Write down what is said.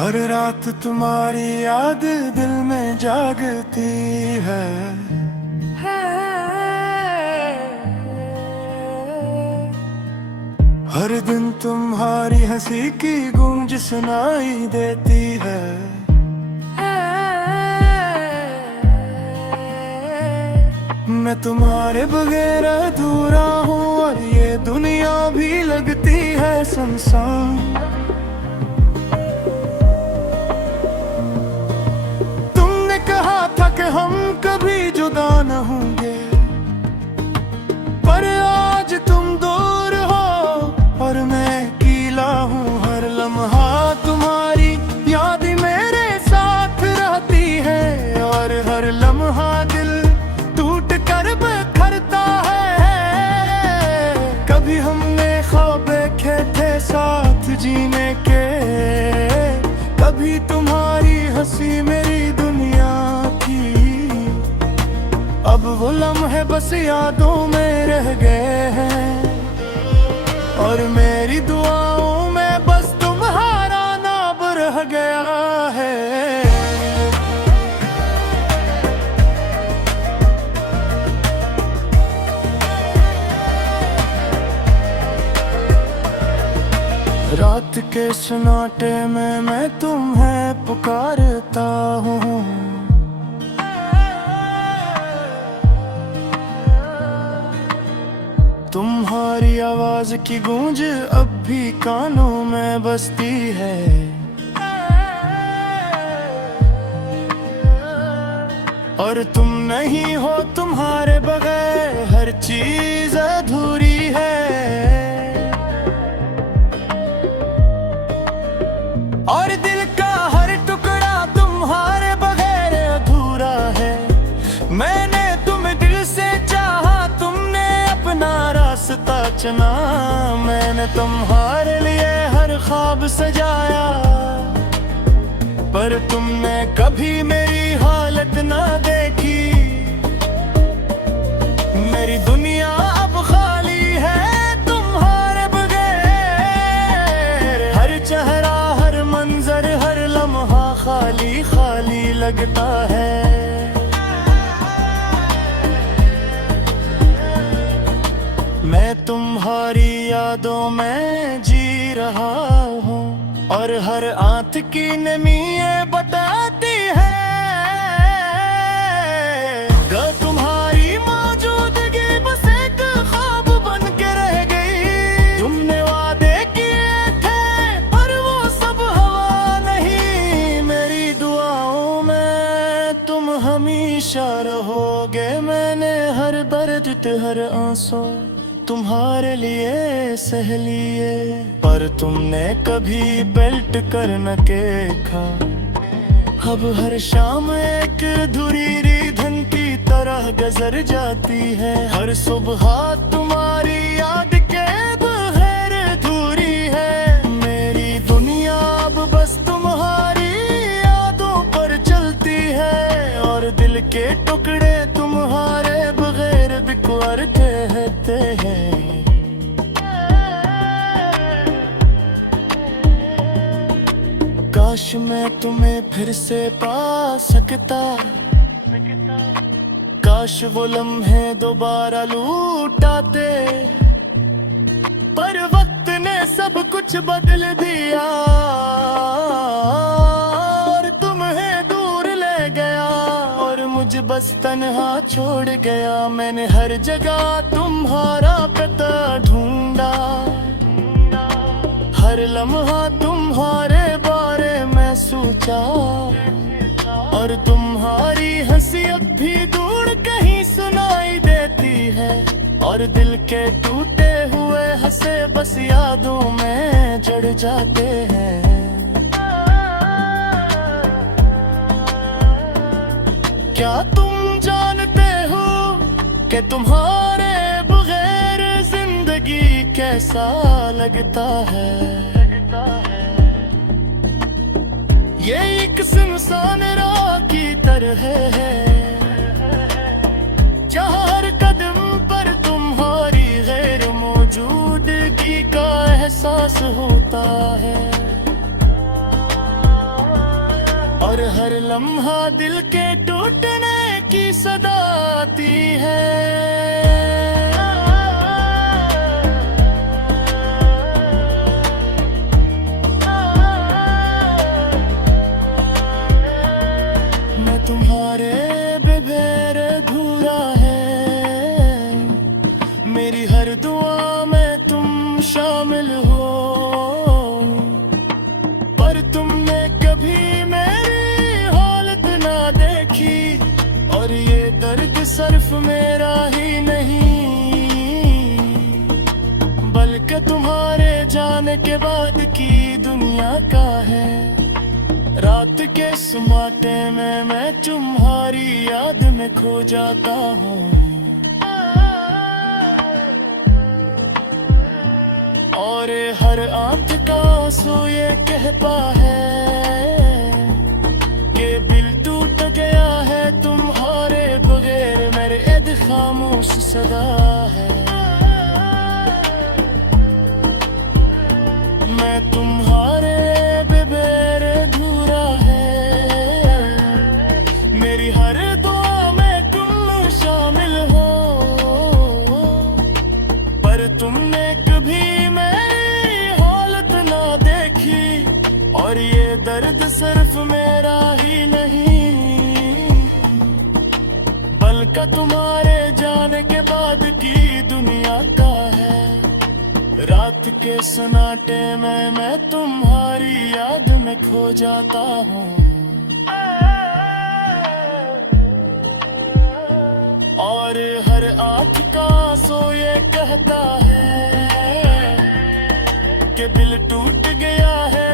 हर रात तुम्हारी याद दिल में जागती है। हर दिन तुम्हारी हंसी की गूंज सुनाई देती है। मैं तुम्हारे बगैर अधूरा हूँ और ये दुनिया भी लगती है सुनसान। तुमने कहा था कि हम कभी जुदा न होंगे, पर आज तुम दूर हो और मैं अकेला हूँ। हर लम्हा तुम्हारी याद मेरे साथ रहती है और हर लम्हा दिल टूट कर बिखरता है। कभी हमने ख्वाब देखे थे साथ जीने के, कभी तुम्हारी हंसी मेरी दुनिया थी। अब वो लम्हे बस यादों में रह गए हैं और मेरी दुआओं में बस तुम्हारा नाम रह गया है। रात के सन्नाटे में मैं तुम्हें पुकारता हूँ। तुम्हारी आवाज की गूंज अब भी कानों में बसती है। और तुम नहीं हो, तुम्हारे बगैर हर चीज अधूरी है। और दिल का हर टुकड़ा तुम्हारे बगैर अधूरा है। मैंने तुम्हें दिल से चाहा, तुमने अपना रास्ता चुना। मैंने तुम्हारे लिए हर ख्वाब सजाया, पर तुमने कभी मेरी हालत ना देखी। मेरी दुनिया अब खाली है तुम्हारे बगैर। हर चेहरा, हर मंजर, हर लम्हा खाली खाली लगता है। मैं तुम्हारी यादों में जी रहा हूँ और हर आंख की नमी ये बताती है कि तुम्हारी मौजूदगी बस एक ख्वाब बन के रह गई। तुमने वादे किए थे पर वो सब हवा नहीं। मेरी दुआओं में तुम हमेशा रहोगे। मैंने हर दर्द हर आंसू तुम्हारे लिए सह लिए, पर तुमने कभी बेल्ट कर न देखा। अब हर शाम एक अधूरी रीधन की तरह गुजर जाती है। हर सुबह तुम्हारी याद के बगैर अधूरी है। मेरी दुनिया अब बस तुम्हारी यादों पर चलती है और दिल के टुकड़े तुम्हारे बगैर बिखर कहते हैं। काश मैं तुम्हें फिर से पा सकता, काश वो लम्हे दोबारा लौट आते। पर वक्त ने सब कुछ बदल दिया और तुम्हें दूर ले गया और मुझे बस तन्हा छोड़ गया। मैंने हर जगह तुम्हारा पता ढूंढा, हर लम्हा तुम्हारे बारे में सोचा। और तुम्हारी हंसी अब भी दूर कहीं सुनाई देती है और दिल के टूटे हुए हंसे बस यादों में चढ़ जाते हैं। क्या तुम जानते हो कि तुम्हारे बगैर जिंदगी कैसा लगता है? ये एक सुनसान राह की तरह है जहाँ हर कदम पर तुम्हारी गैर मौजूदगी का एहसास होता है। हर लम्हा दिल के टूटने की सदा आती है। मैं तुम्हारे बगैर अधूरा है, मेरी हर दुआ में तुम शामिल हो, पर तुमने कभी मेरी हालत ना देखी, और ये दर्द सिर्फ मेरा ही नहीं, बल्कि तुम्हारे जाने के बाद की दुनिया का है। रात के सन्नाटे में मैं तुम्हारी याद में खो जाता हूँ, और हर आंख का आंसू ये कहता है कि दिल टूट गया है तुम्हारे बगैर, मेरे ऐद खामोश सदा है। मैं तुम्हारे बगैर अधूरा है, मेरी हर दुआ में तुम शामिल हो, पर तुमने कभी मेरी हालत ना देखी, और ये दर्द सिर्फ मेरा ही नहीं, बल्कि तुम्हारे जाने के बाद की दुनिया का है। रात के सन्नाटे में मैं तुम्हारी याद में खो जाता हूँ, और हर आँख का आंसू ये कहता है कि दिल टूट गया है